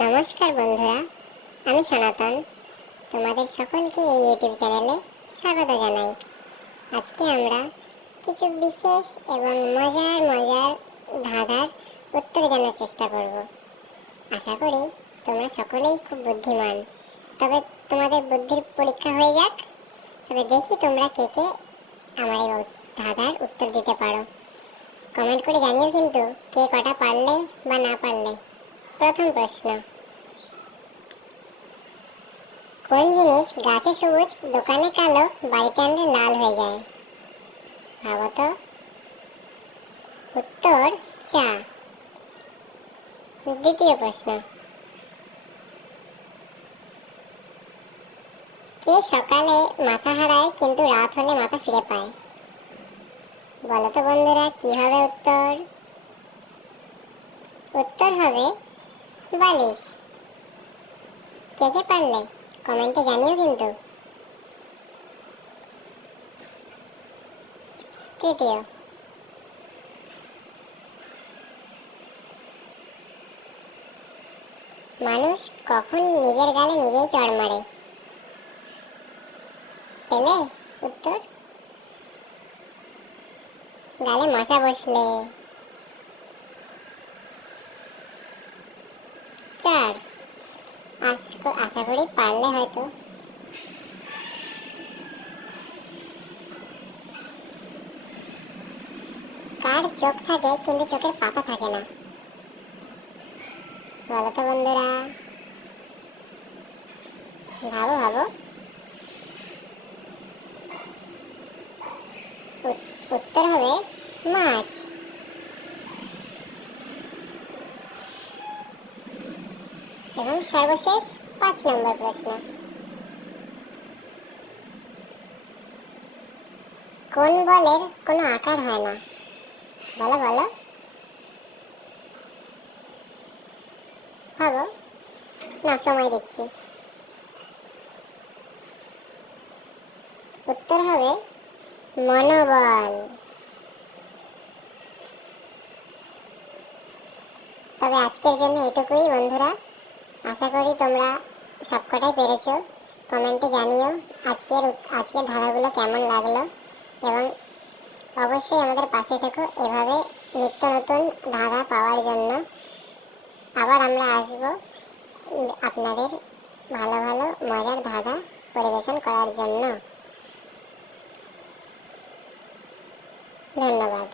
নমস্কার বন্ধুরা, আমি সনাতন। তোমাদের সকলকে এই ইউটিউব চ্যানেলে স্বাগত জানাই। আজকে আমরা কিছু বিশেষ এবং মজার মজার ধাঁধার উত্তর জানার চেষ্টা করব। আশা করি তোমরা সকলেই খুব বুদ্ধিমান। তবে তোমাদের বুদ্ধির পরীক্ষা হয়ে যাক। তবে দেখি তোমরা কে কে আমার এই ধাঁধার উত্তর দিতে পারো। কমেন্ট করে জানিও কিন্তু কে কটা পারলে বা না পারলে। প্রথম প্রশ্ন, কোন জিনিস গাছে সবুজ, দোকানে কালো, বাড়িতে আনলে লাল হয়ে যায়? ভাবো তো। উত্তর চা। দ্বিতীয় প্রশ্ন, কে সকালে মাথা হারায় কিন্তু রাত হলে মাথা ফিরে পায়? বলো তো বন্ধুরা, কি হবে উত্তর? উত্তর হবে বালিশ। কে কে পারলে কমেন্টে জানিও কিন্তু। তৃতীয়, মানুষ কখন নিজের গালে নিজেই চড় মারে? পেলে উত্তর? গালে মশা বসলে। 4, আশা করি পারলে হয়তো। কার চোখ থাকে কিন্তু চোখের পাতা থাকে না? বলো তো বন্ধুরা, ভাবো ভাবো। উত্তর হবে মাছ। এবং সর্বশেষ 5 নম্বর প্রশ্ন, কোন বলের কোনো আকার হয় না? বলো বলো, ভাবো। না, সময় দিচ্ছি। উত্তর হবে মনোবল। তবে আজকের জন্য এটুকুই বন্ধুরা। আশা করি তোমরা সবকটাই পেরেছো। কমেন্টে জানিও আজকের ধাঁধাগুলো কেমন লাগলো, এবং অবশ্যই আমাদের পাশে থেকো এভাবে নিত্য নতুন ধাঁধা পাওয়ার জন্য। আবার আমরা আসবো আপনাদের ভালো ভালো মজার ধাঁধা পরিবেশন করার জন্য। ধন্যবাদ।